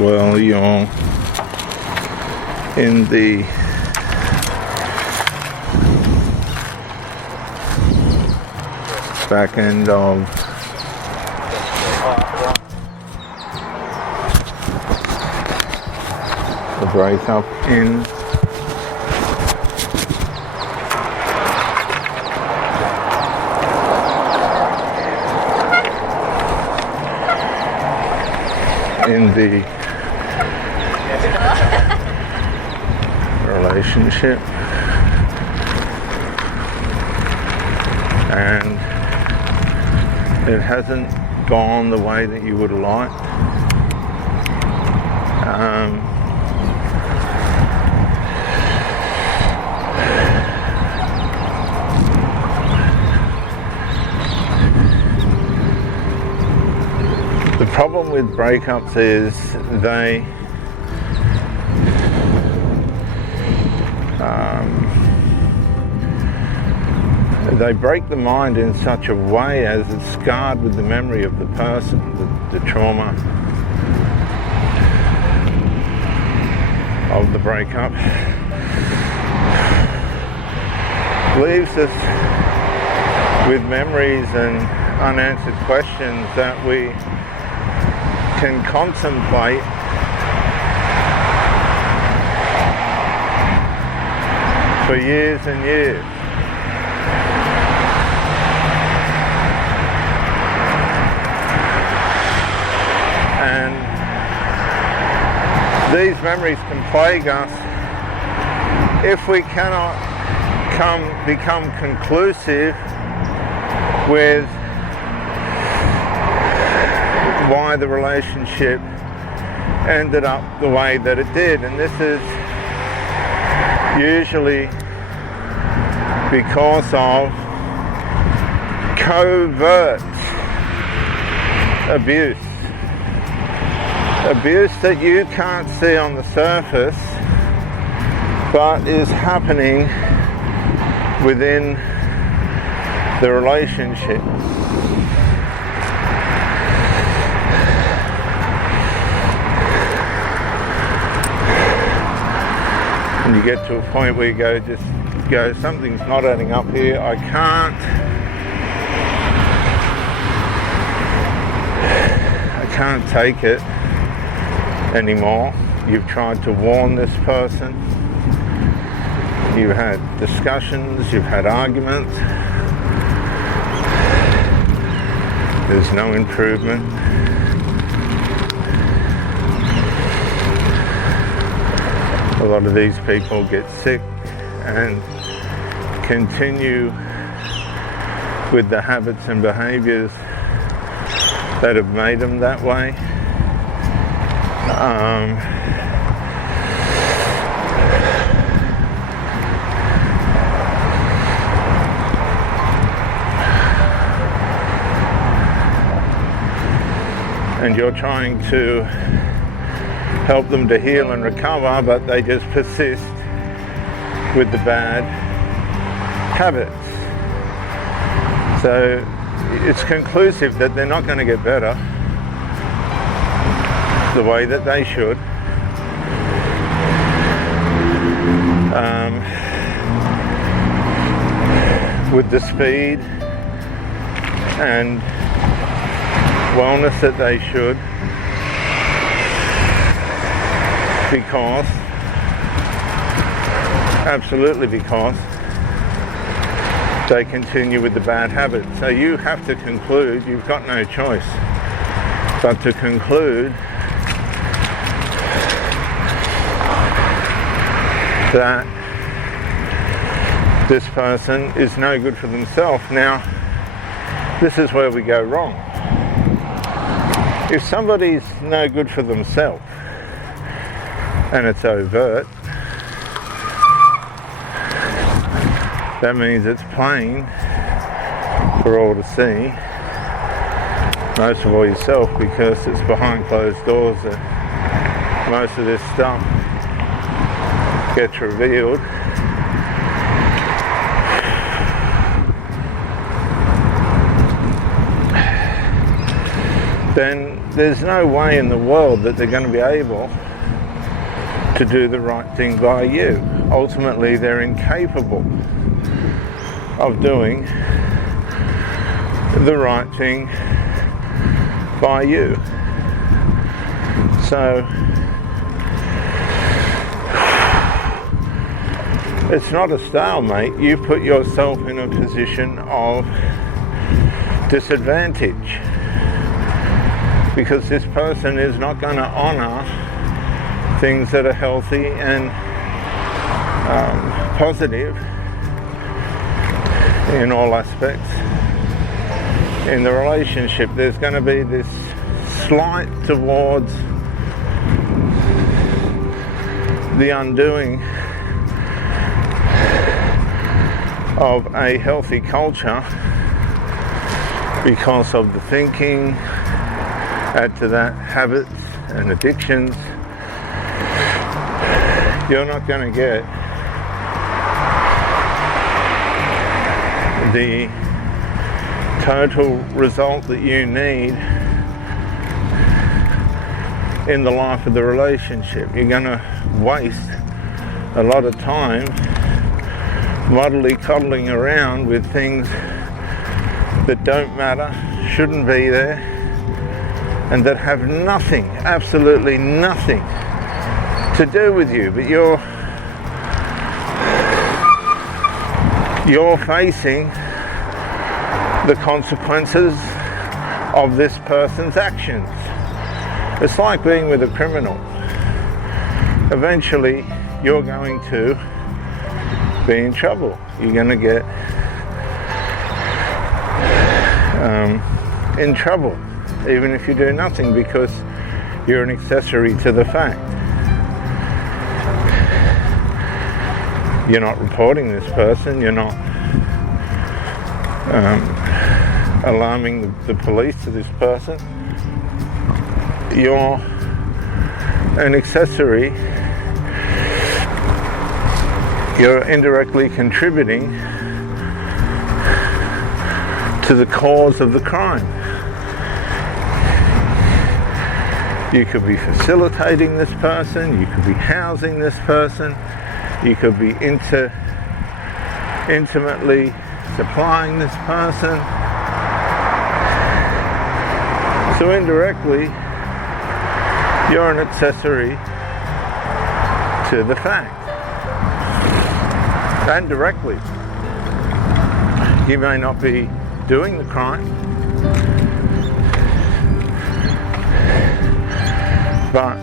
well, you're in the back end of the breakup in the relationship, and it hasn't gone the way that you would have liked. The problem with breakups is they break the mind in such a way as it's scarred with the memory of the person, the trauma of the breakup leaves us with memories and unanswered questions that we can contemplate for years and years. And these memories can plague us if we cannot become conclusive with why the relationship ended up the way that it did. And this is usually because of covert abuse. Abuse that you can't see on the surface, but is happening within the relationship. And you get to a point where you go, something's not adding up here. I can't take it anymore. You've tried to warn this person. You've had discussions, you've had arguments. There's no improvement. A lot of these people get sick and continue with the habits and behaviors that have made them that way. And you're trying to help them to heal and recover, but they just persist with the bad habits. So it's conclusive that they're not going to get better the way that they should. With the speed and wellness that they should, because they continue with the bad habits. So you have to conclude, you've got no choice but to conclude that this person is no good for themselves. Now, this is where we go wrong. If somebody's no good for themselves and it's overt, that means it's plain for all to see, most of all yourself, because it's behind closed doors that most of this stuff gets revealed. there's no way in the world that they're going to be able to do the right thing by you. Ultimately, they're incapable of doing the right thing by you. So it's not a stalemate. You put yourself in a position of disadvantage because this person is not going to honor things that are healthy and positive in all aspects in the relationship. There's going to be this slight towards the undoing of a healthy culture because of the thinking. Add to that habits and addictions. You're not going to get the total result that you need in the life of the relationship. You're going to waste a lot of time modelly coddling around with things that don't matter, shouldn't be there, and that have nothing, absolutely nothing to do with you, but you're facing the consequences of this person's actions. It's like being with a criminal. Eventually, you're going to be in trouble. You're going to get in trouble, even if you do nothing, because you're an accessory to the fact. You're not reporting this person, you're not alarming the police to this person. You're an accessory. You're indirectly contributing to the cause of the crime. You could be facilitating this person, you could be housing this person, you could be intimately supplying this person. So indirectly, you're an accessory to the fact. And directly, you may not be doing the crime, but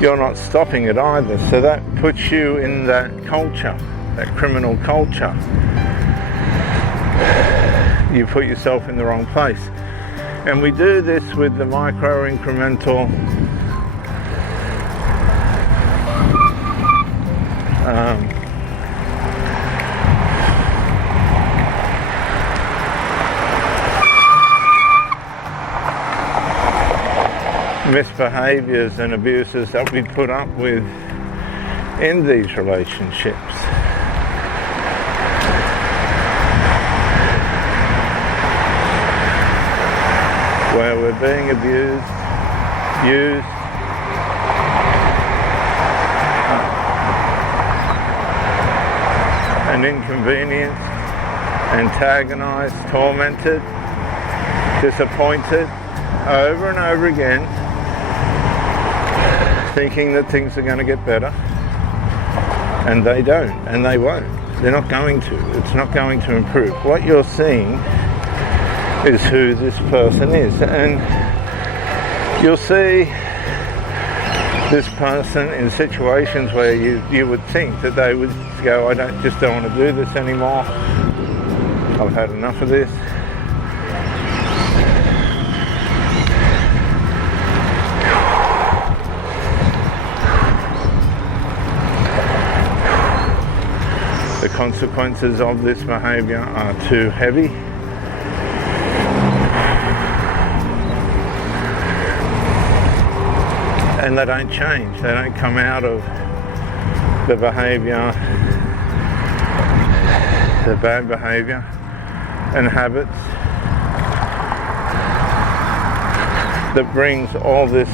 you're not stopping it either. So that puts you in that culture, that criminal culture. You put yourself in the wrong place. And we do this with the micro-incremental misbehaviors and abuses that we put up with in these relationships. Where we're being abused, used, and inconvenienced, antagonized, tormented, disappointed over and over again, thinking that things are going to get better, and they don't, and they won't. They're not going to. It's not going to improve. What you're seeing is who this person is, and you'll see this person in situations where you would think that they would go, I don't want to do this anymore. I've had enough of this. The consequences of this behavior are too heavy. And they don't change. They don't come out of the behavior, the bad behavior and habits that brings all this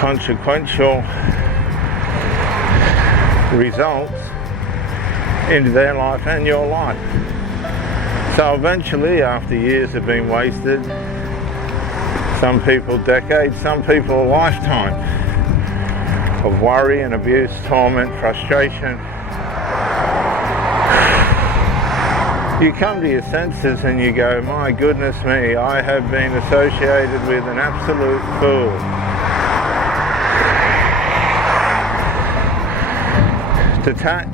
consequential results into their life and your life. So eventually, after years have been wasted, some people decades, some people a lifetime of worry and abuse, torment, frustration, you come to your senses and you go, my goodness me, I have been associated with an absolute fool. Detach,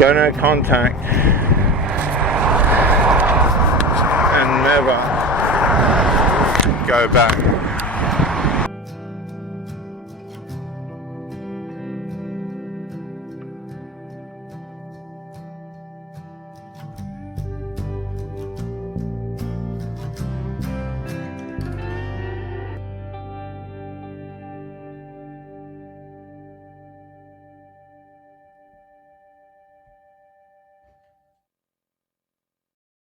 go no contact, and never go back.